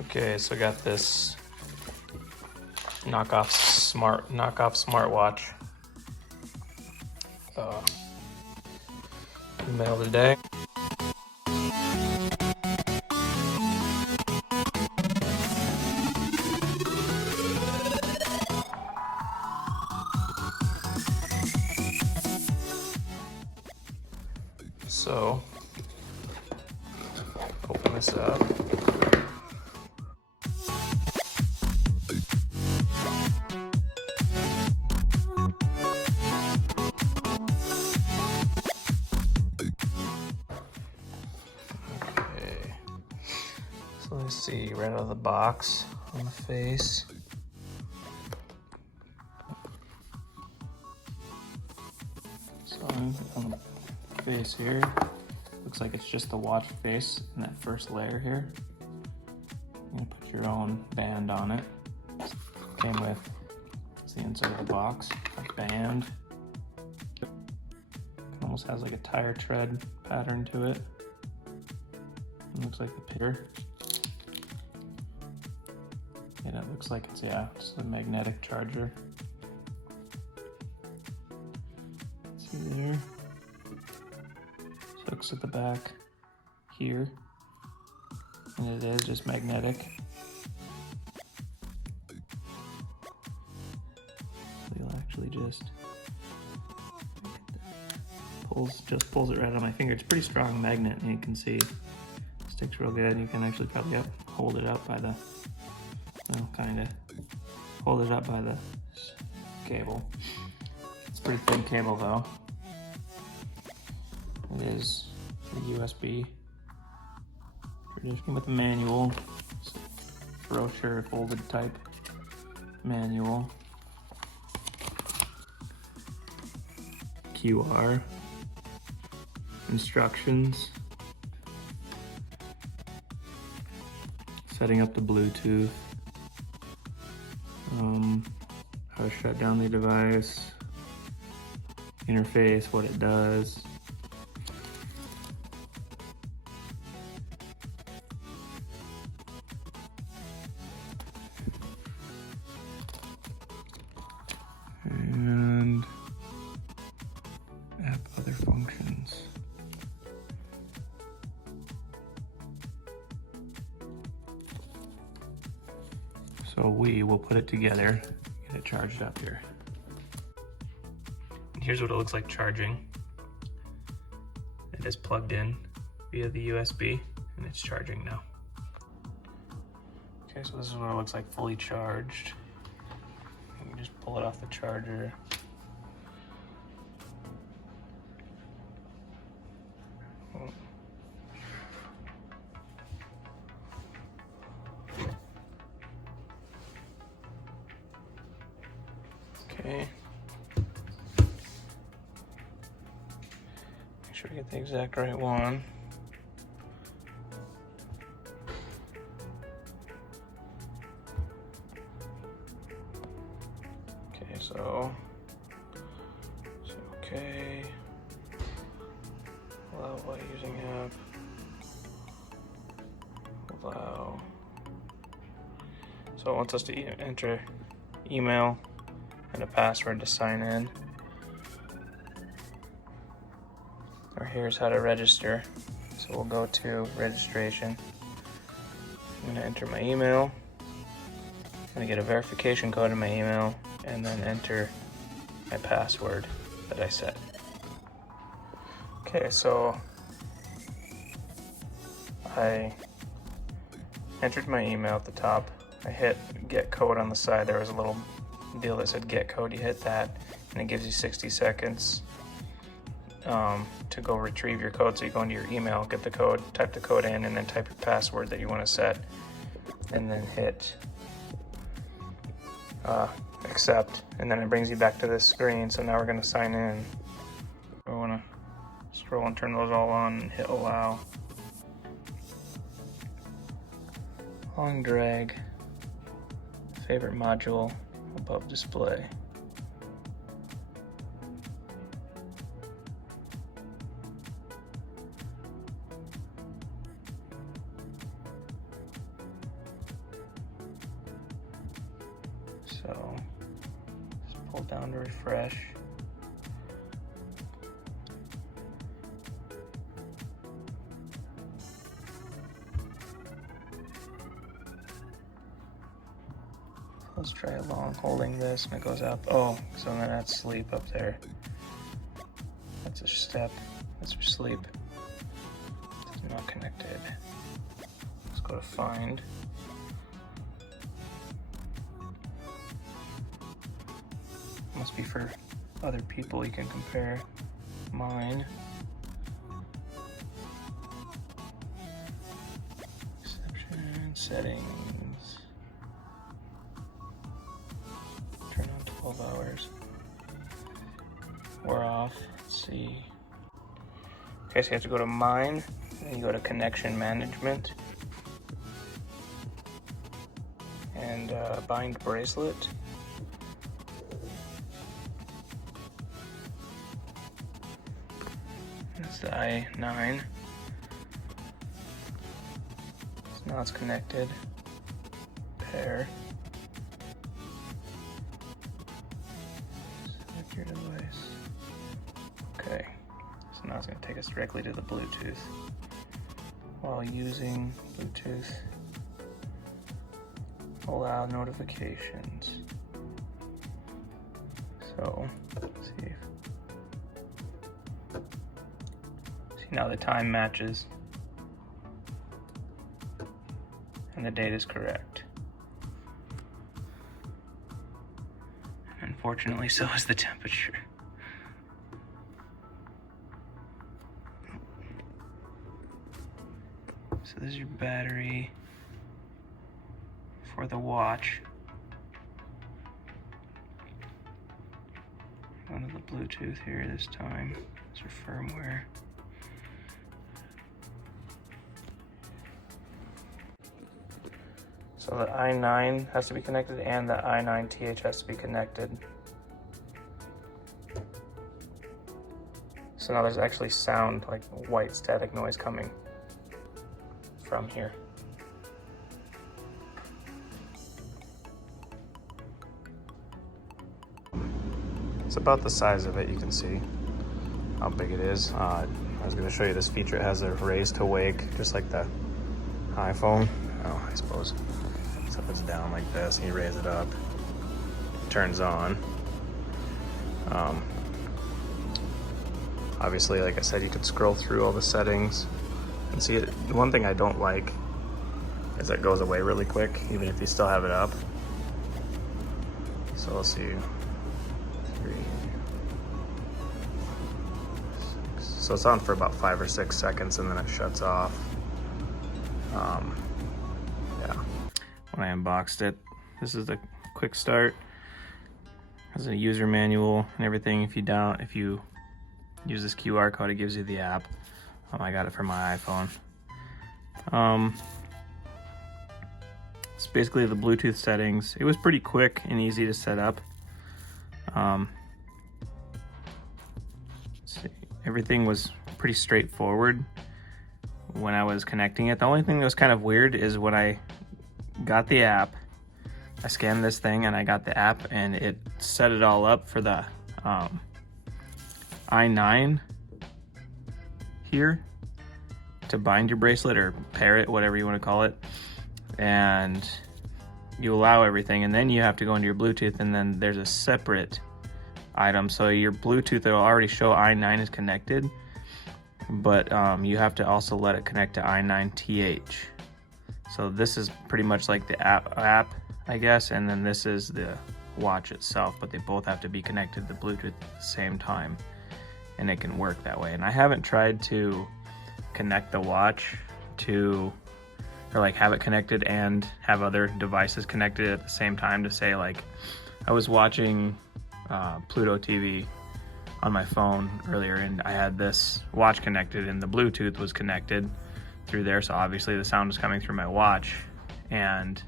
Okay, so I got this knockoff smartwatch mail today. So open this up. Okay, so let's see, right out of the box on the face. So on the face here, looks like it's just the watch face in that first layer here. You can put your own band on it. Came with, it's the inside of the box, a band. It almost has like a tire tread pattern to it. It looks like the picture. And it looks like it's, yeah, just a magnetic charger. See there? So hooks at the back here. And it is just magnetic. So you'll actually just pulls it right on my finger. It's a pretty strong magnet, and you can see it sticks real good. You can actually probably hold it up by the, kind of hold it up by the cable. It's a pretty thin cable though. It is the USB. Tradition with a manual, brochure folded type manual. QR instructions. Setting up the Bluetooth. How to shut down the device. Interface, what it does. And app other functions. So we will put it together, get it charged up here. Here's what it looks like charging. It is plugged in via the USB and it's charging now. Okay, so this is what it looks like fully charged. You can just pull it off the charger. Okay. Make sure we get the exact right one. Okay, so okay. Allow while using app. Allow. So it wants us to enter email and a password to sign in. Or here's how to register. So we'll go to registration. I'm gonna enter my email. I'm gonna get a verification code in my email and then enter my password that I set. Okay, so I entered my email at the top. I hit get code on the side. There was a little deal that said get code. You hit that and it gives you 60 seconds to go retrieve your code. So you go into your email, get the code, type the code in, and then type your password that you want to set, and then hit accept, and then it brings you back to this screen. So now we're going to sign in. We want to scroll and turn those all on and hit allow. Long drag, favorite module above display. So just pull down to refresh. Let's try along holding this, and it goes up. Oh, so then that's sleep up there. That's a step. That's for sleep. It's not connected. Let's go to find. Must be for other people you can compare. Mine. Exception, settings. Turn on 12 hours. We're off. Let's see. Okay, so you have to go to mine, then you go to connection management, and bind bracelet. That's the I9. So now it's connected. Pair. Select your device. Okay. So now it's going to take us directly to the Bluetooth. While using Bluetooth, allow notifications. So, let's see. See, now the time matches and the date is correct. Unfortunately, so is the temperature. So this is your battery for the watch. Go to the Bluetooth here this time. It's your firmware. So the i9 has to be connected and the i9TH has to be connected. So now there's actually sound, like white static noise coming from here. It's about the size of it, you can see how big it is. I was going to show you this feature. It has a raise to wake, just like the iPhone. Oh, I suppose. So if it's down like this and you raise it up, it turns on. Obviously, like I said, you could scroll through all the settings and see it. One thing I don't like is it goes away really quick, even if you still have it up. So let's see. 3, 6. So it's on for about 5 or 6 seconds and then it shuts off. Yeah. When I unboxed it, this is the quick start. It has a user manual and everything. If you use this QR code, it gives you the app. I got it for my iPhone. It's basically the Bluetooth settings. It was pretty quick and easy to set up. Let's see. Everything was pretty straightforward when I was connecting it. The only thing that was kind of weird is when I got the app, I scanned this thing and I got the app and it set it all up for the i9 here to bind your bracelet or pair it, whatever you want to call it, and you allow everything, and then you have to go into your Bluetooth, and then there's a separate item. So your Bluetooth, it'll already show i9 is connected, but you have to also let it connect to i9TH. So this is pretty much like the app, I guess, and then this is the watch itself, but they both have to be connected to Bluetooth at the same time, and it can work that way. And I haven't tried to connect the watch to, or like have it connected and have other devices connected at the same time to say, like, I was watching Pluto TV on my phone earlier and I had this watch connected and the Bluetooth was connected through there, so obviously the sound was coming through my watch, and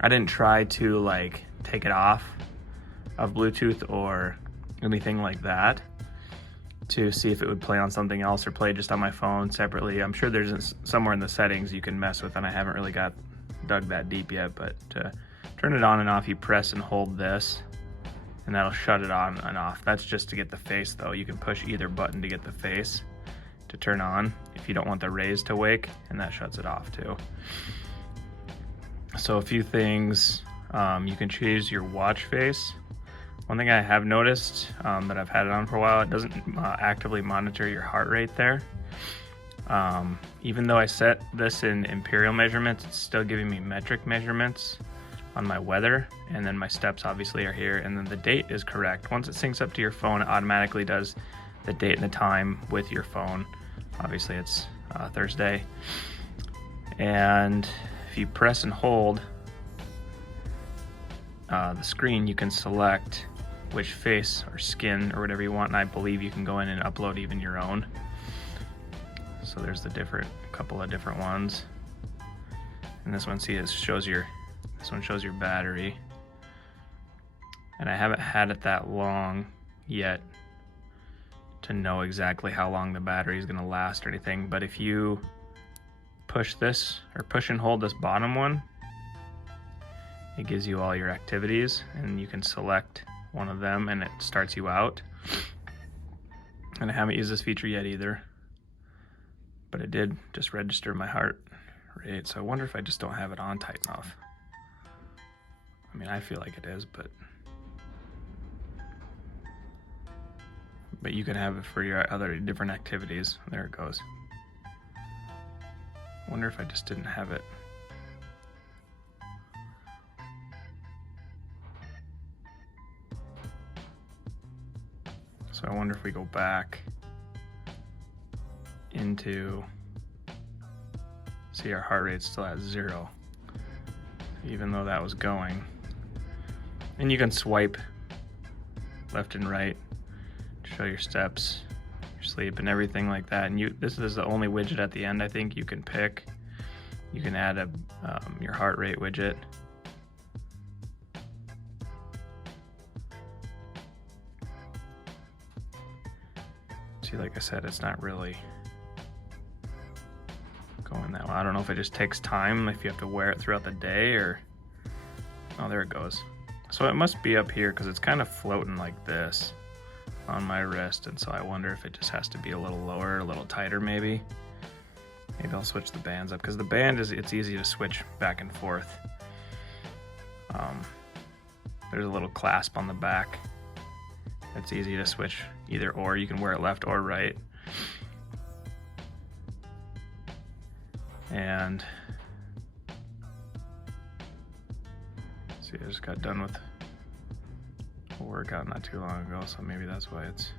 I didn't try to like take it off of Bluetooth or anything like that to see if it would play on something else or play just on my phone separately. I'm sure there's somewhere in the settings you can mess with, and I haven't really dug that deep yet, but to turn it on and off, you press and hold this, and that'll shut it on and off. That's just to get the face though. You can push either button to get the face to turn on if you don't want the rays to wake, and that shuts it off too. So a few things, you can choose your watch face. One thing I have noticed that I've had it on for a while, it doesn't actively monitor your heart rate there. Even though I set this in imperial measurements, it's still giving me metric measurements on my weather, and then my steps obviously are here, and then the date is correct. Once it syncs up to your phone, it automatically does the date and the time with your phone. Obviously it's Thursday, and if you press and hold the screen, you can select which face or skin or whatever you want, and I believe you can go in and upload even your own. So there's the couple of different ones, and this one, see, this one shows your battery, and I haven't had it that long yet to know exactly how long the battery is going to last or anything. But if you push this or push and hold this bottom one, it gives you all your activities, and you can select one of them and it starts you out. And I haven't used this feature yet either, but it did just register my heart rate. So I wonder if I just don't have it on tight enough. I mean, I feel like it is, but you can have it for your other different activities. There it goes. I wonder if I just didn't have it. So I wonder if we go back into, see, our heart rate's still at 0, even though that was going. And you can swipe left and right to show your steps, your sleep, and everything like that. And this is the only widget at the end I think you can pick. You can add your heart rate widget. See, like I said, it's not really going that well. I don't know if it just takes time, if you have to wear it throughout the day, or... Oh, there it goes. So it must be up here because it's kind of floating like this on my wrist, and so I wonder if it just has to be a little lower, a little tighter maybe. Maybe I'll switch the bands up, because the band it's easy to switch back and forth. There's a little clasp on the back. It's easy to switch either or. You can wear it left or right. And see, I just got done with a workout not too long ago, so maybe that's why it's...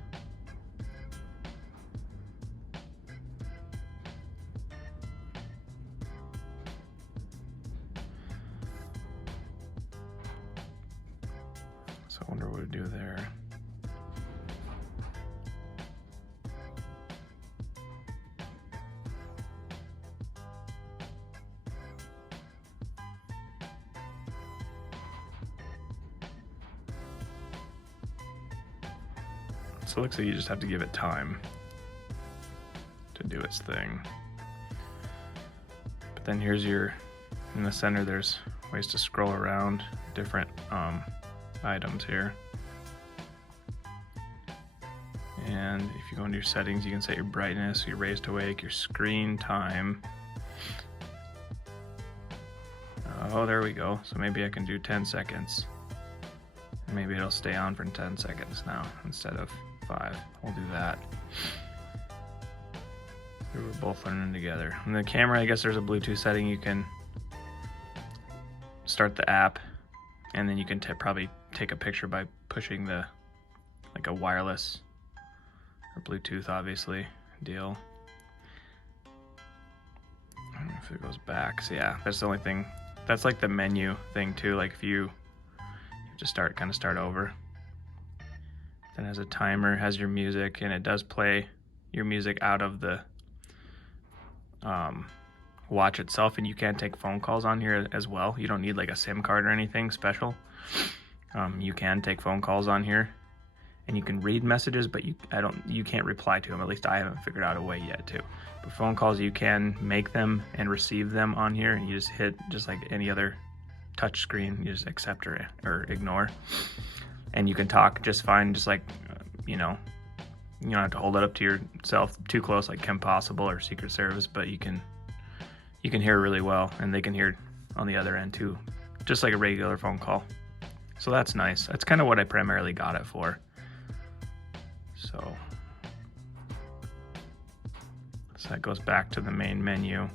So I wonder what to do there. So it looks like you just have to give it time to do its thing. But then here's in the center, there's ways to scroll around different items here. And if you go into your settings, you can set your brightness, your raise to wake, your screen time. Oh, there we go. So maybe I can do 10 seconds. And maybe it'll stay on for 10 seconds now instead of 5. We'll do that. So we're both learning together. And the camera, I guess there's a Bluetooth setting. You can start the app, and then you can probably take a picture by pushing like a wireless or Bluetooth, obviously, deal. I don't know if it goes back. So yeah, that's the only thing. That's like the menu thing too. Like if you just kind of start over. Then it has a timer, has your music, and it does play your music out of the watch itself, and you can take phone calls on here as well. You don't need like a SIM card or anything special. You can take phone calls on here, and you can read messages, but you can't reply to them. At least I haven't figured out a way yet to. But phone calls, you can make them and receive them on here, and you just hit just like any other touch screen. You just accept or ignore, and you can talk just fine. Just like, you don't have to hold it up to yourself too close like Kim Possible or Secret Service, but you can hear really well, and they can hear on the other end too, just like a regular phone call. So that's nice. That's kind of what I primarily got it for. So that goes back to the main menu.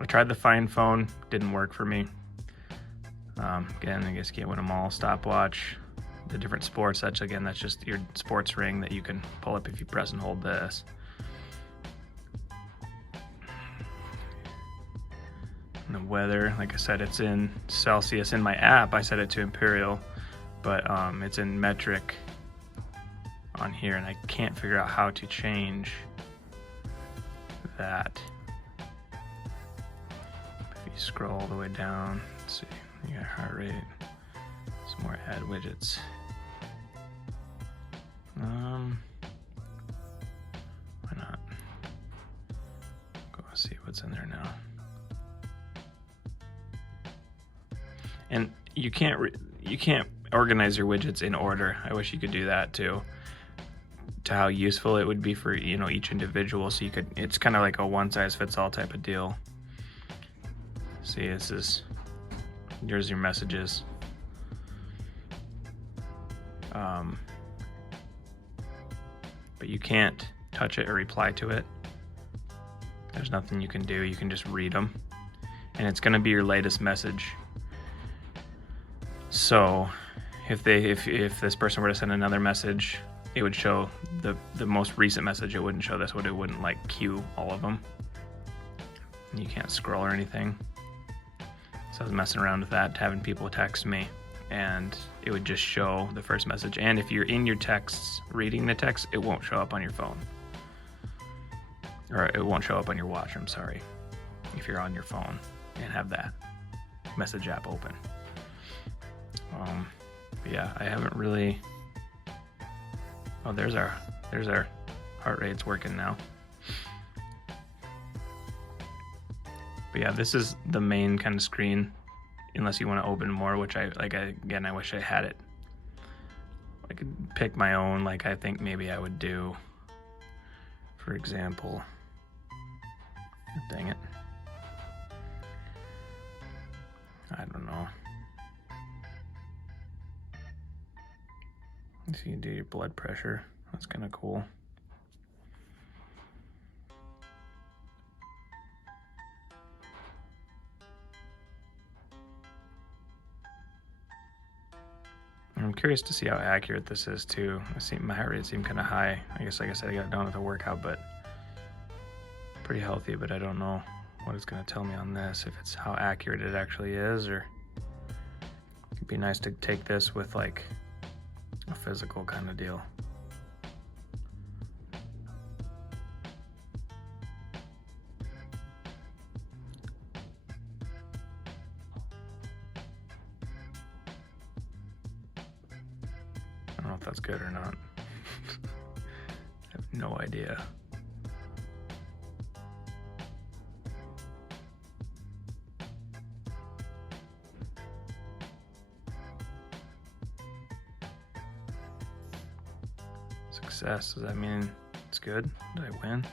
I tried the Find Phone, didn't work for me. Again, I guess you can't win them all. Stopwatch, the different sports. That's just your sports ring that you can pull up if you press and hold this. And the weather, like I said, it's in Celsius. In my app, I set it to Imperial, but it's in metric on here, and I can't figure out how to change that. If you scroll all the way down, let's see, you got heart rate, some more add widgets. Why not? Go see what's in there now. And you can't organize your widgets in order. I wish you could do that too. To how useful it would be for each individual, so it's kind of like a one-size-fits-all type of deal. See, here's your messages. But you can't touch it or reply to it. There's nothing you can do. You can just read them, and it's going to be your latest message. So if this person were to send another message, it would show the most recent message. It wouldn't show this one. It wouldn't like queue all of them. And you can't scroll or anything. So I was messing around with that, having people text me, and it would just show the first message. And if you're in your texts reading the text, it won't show up on your phone. Or it won't show up on your watch, I'm sorry, if you're on your phone and have that message app open. But yeah, I haven't really... Oh, there's our heart rate's working now. But yeah, this is the main kind of screen, unless you want to open more, which I wish I had it. I could pick my own, like I think maybe I would do, for example, dang it, I don't know. So you can do your blood pressure. That's kind of cool. I'm curious to see how accurate this is too. My heart rate seemed kind of high. I guess, like I said, I got it down with a workout, but pretty healthy. But I don't know what it's going to tell me on this, if it's how accurate it actually is, or it'd be nice to take this with like a physical kind of deal. I don't know if that's good or not. I have no idea. Success, does that mean it's good? Did I win?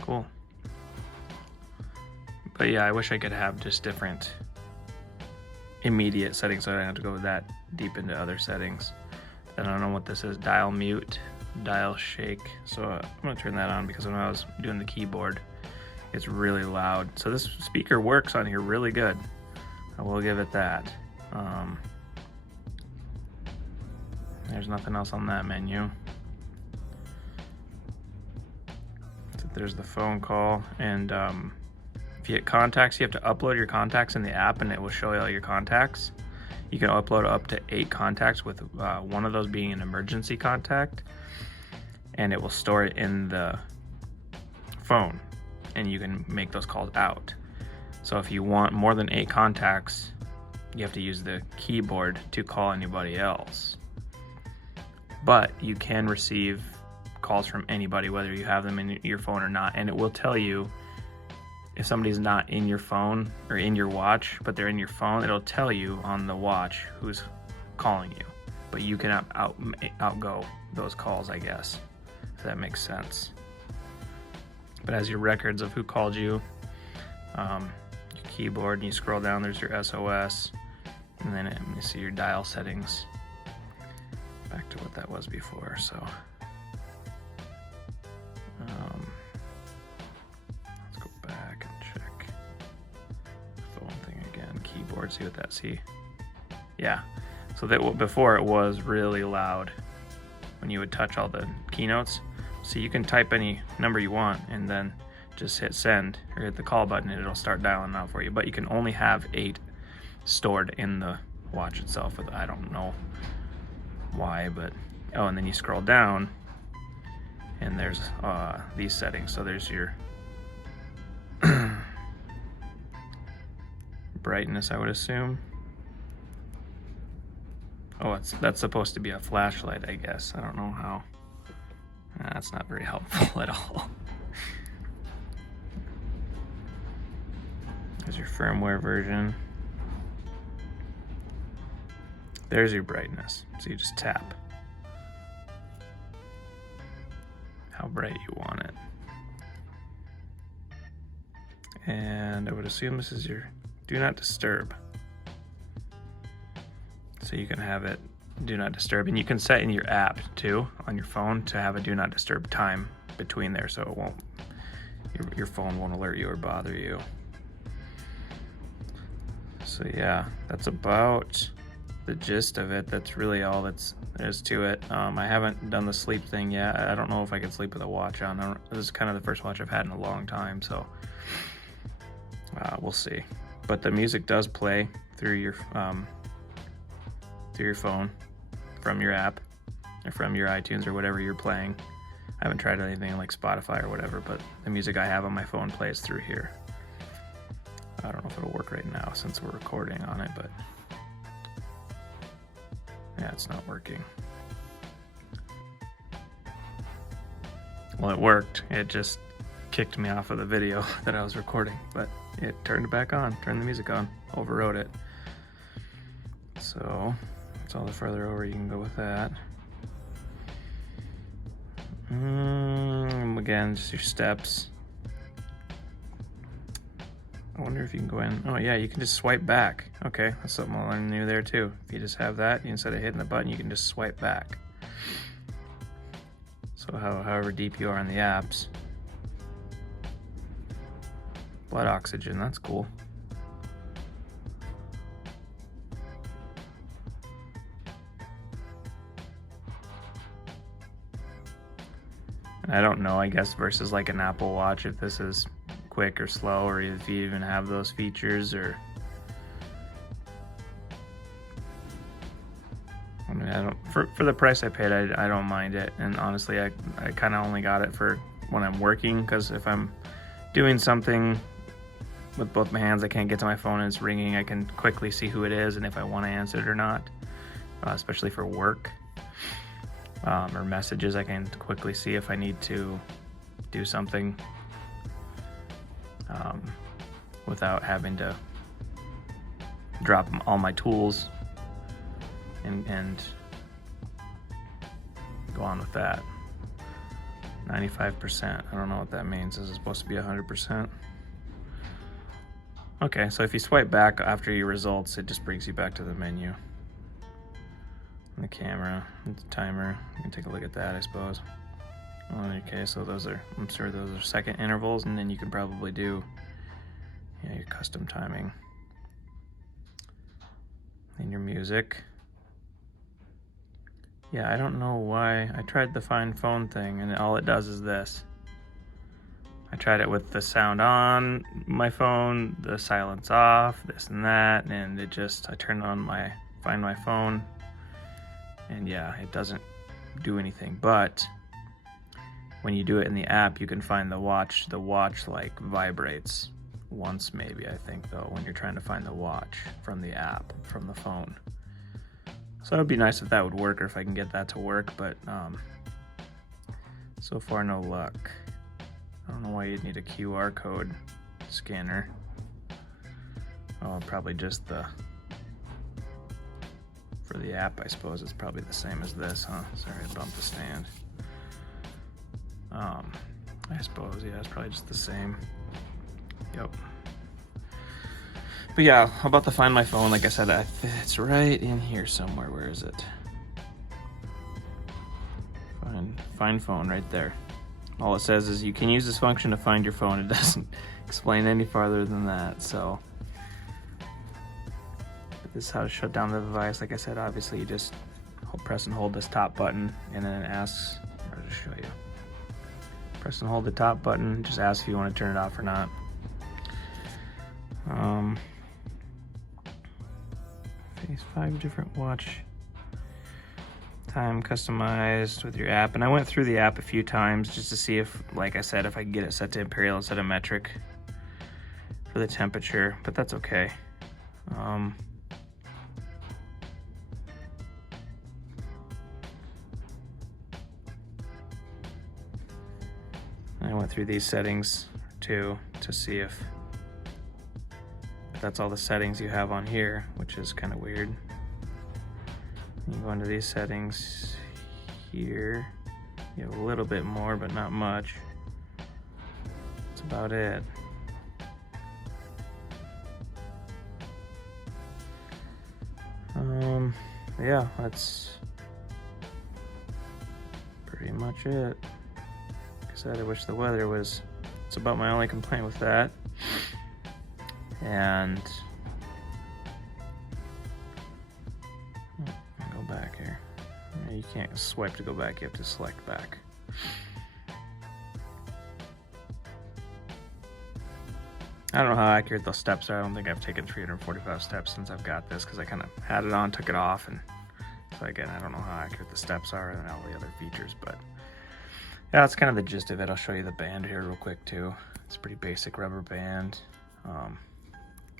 Cool. But yeah, I wish I could have just different immediate settings so I don't have to go that deep into other settings. I don't know what this is. Dial mute, dial shake. So I'm gonna turn that on because when I was doing the keyboard, it's really loud. So this speaker works on here really good. I will give it that. There's nothing else on that menu. So there's the phone call, and if you hit contacts, you have to upload your contacts in the app, and it will show you all your contacts. You can upload up to 8 contacts, with one of those being an emergency contact, and it will store it in the phone, and you can make those calls out. So if you want more than 8 contacts, you have to use the keyboard to call anybody else. But you can receive calls from anybody, whether you have them in your phone or not, and it will tell you if somebody's not in your phone or in your watch, but they're in your phone, it'll tell you on the watch who's calling you. But you can outgo those calls, I guess, if that makes sense. But as your records of who called you, your keyboard, and you scroll down, there's your SOS, and then let me see your dial settings. Back to what that was before, so. Let's go back and check the phone thing again. Keyboard, see what that, see? Yeah, so that before it was really loud when you would touch all the keynotes. So you can type any number you want and then just hit send or hit the call button and it'll start dialing out for you. But you can only have 8 stored in the watch itself. I don't know why, but and then you scroll down and there's these settings. So there's your brightness, I would assume. Oh, that's supposed to be a flashlight, I guess. I don't know how. That's not very helpful at all. There's your firmware version. There's your brightness. So you just tap how bright you want it. And I would assume this is your do not disturb. So you can have it do not disturb, and you can set in your app too on your phone to have a do not disturb time between there, so it won't, your phone won't alert you or bother you. So yeah, that's about the gist of it. That's really all there is to it. I haven't done the sleep thing yet. I don't know if I can sleep with a watch on. This is kind of the first watch I've had in a long time, so we'll see. But the music does play through your phone from your app or from your iTunes or whatever you're playing. I haven't tried anything like Spotify or whatever, but the music I have on my phone plays through here. I don't know if it'll work right now since we're recording on it, but yeah, it's not working. Well, it worked. It just kicked me off of the video that I was recording, but it turned it back on, turned the music on, overrode it. So that's all the further over you can go with that. Again, just your steps. I wonder if you can go in. Oh yeah, you can just swipe back. Okay, that's something I learned new there too. If you just have that, instead of hitting the button, you can just swipe back. So however deep you are in the apps. Blood oxygen, that's cool. I don't know, I guess versus like an Apple Watch, if this is quick or slow, or if you even have those features, or I mean, I don't, for the price I paid, I don't mind it. And honestly, I kind of only got it for when I'm working, because if I'm doing something with both my hands, I can't get to my phone and it's ringing, I can quickly see who it is and if I want to answer it or not, especially for work. Or messages, I can quickly see if I need to do something without having to drop all my tools and go on with that. 95%, I don't know what that means. Is it supposed to be 100%? Okay, so if you swipe back after your results, it just brings you back to the menu. The camera, the timer, you can take a look at that, I suppose. Okay, so I'm sure those are second intervals, and then you can probably do your custom timing. And your music. Yeah, I don't know why. I tried the find phone thing, and all it does is this. I tried it with the sound on my phone, the silence off, this and that, and it just, I turned on find my phone. And yeah, it doesn't do anything, but when you do it in the app, you can find the watch. The watch like vibrates once maybe, I think, though, when you're trying to find the watch from the app, from the phone. So it would be nice if that would work, or if I can get that to work, but so far no luck. I don't know why you'd need a QR code scanner. Oh, probably just the, for the app, I suppose it's probably the same as this, huh? Sorry, I bumped the stand. I suppose, yeah, it's probably just the same. Yep. But yeah, how about to find my phone? Like I said, it's right in here somewhere. Where is it? Find phone right there. All it says is you can use this function to find your phone. It doesn't explain any farther than that. So this is how to shut down the device. Like I said, obviously you just press and hold this top button, and then it asks, I'll just show you. Press and hold the top button, just asks if you want to turn it off or not. Face 5 different watch time customized with your app, and I went through the app a few times just to see if, like I said, if I can get it set to imperial instead of metric for the temperature, but that's okay. I went through these settings too to see if that's all the settings you have on here, which is kind of weird. You go into these settings here, you have a little bit more, but not much. That's about it. Yeah, that's pretty much it. Like I said, I wish the weather was, it's about my only complaint with that. And go back here. You can't swipe to go back, you have to select back. I don't know how accurate those steps are. I don't think I've taken 345 steps since I've got this, because I kind of had it on, took it off, and so again, I don't know how accurate the steps are and all the other features, but yeah, that's kind of the gist of it. I'll show you the band here real quick too. It's a pretty basic rubber band.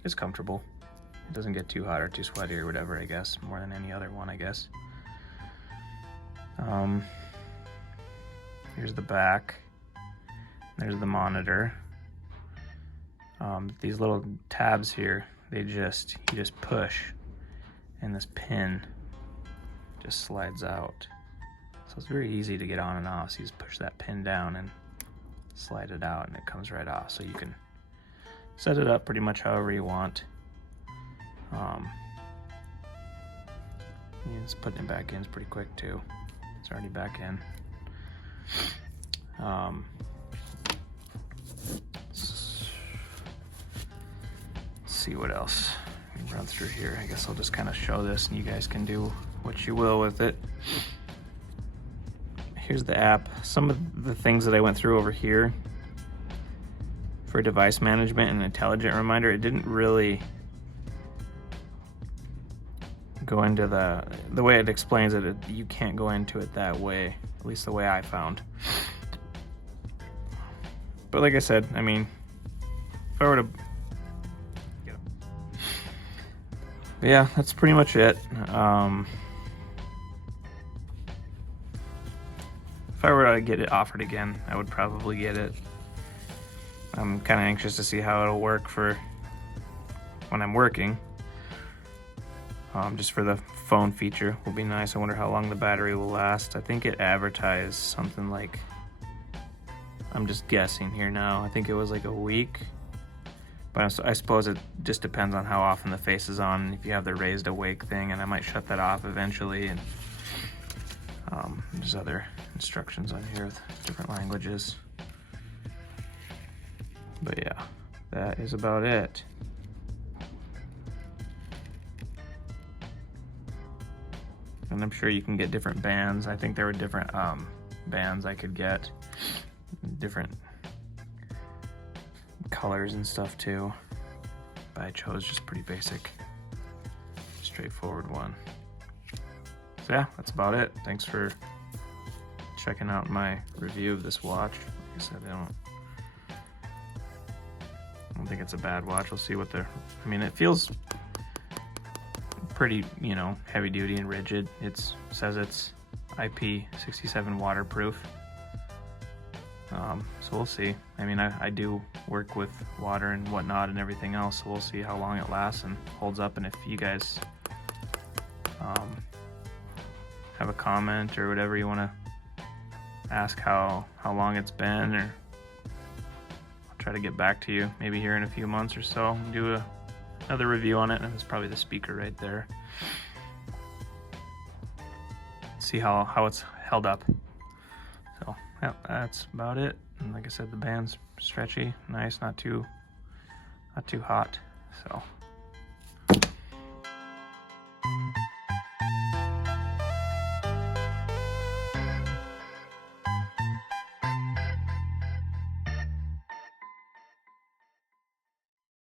It's comfortable. It doesn't get too hot or too sweaty or whatever, I guess, more than any other one, I guess. Here's the back. There's the monitor. These little tabs here, you just push, and this pin just slides out. So it's very easy to get on and off. So you just push that pin down and slide it out, and it comes right off. So you can set it up pretty much however you want. Just putting it back in is pretty quick too. It's already back in. Let's see what else. Let me run through here. I guess I'll just kind of show this, and you guys can do what you will with it. Here's the app. Some of the things that I went through over here for device management and intelligent reminder, it didn't really go into the way it explains it. You can't go into it that way, at least the way I found. But like I said, I mean, if I were to, yeah, that's pretty much it. If I were to get it offered again, I would probably get it. I'm kind of anxious to see how it'll work for when I'm working. Just for the phone feature will be nice. I wonder how long the battery will last. I think it advertised something like, I'm just guessing here now, I think it was like a week. But I suppose it just depends on how often the face is on, and if you have the raised awake thing, and I might shut that off eventually. And there's other instructions on here with different languages. But yeah, that is about it. And I'm sure you can get different bands. I think there were different bands I could get, different colors and stuff too. But I chose just pretty basic, straightforward one. So yeah, that's about it. Thanks for checking out my review of this watch. Like I said, I don't think it's a bad watch. We'll see what I mean, it feels pretty, you know, heavy duty and rigid. It says it's IP67 waterproof. So we'll see. I mean, I do work with water and whatnot and everything else, so we'll see how long it lasts and holds up. And if you guys have a comment or whatever you want to ask how long it's been, or I'll try to get back to you maybe here in a few months or so and do another review on it. And it's probably the speaker right there. See how it's held up. So yeah, that's about it. And like I said, the band's stretchy, nice, not too hot. So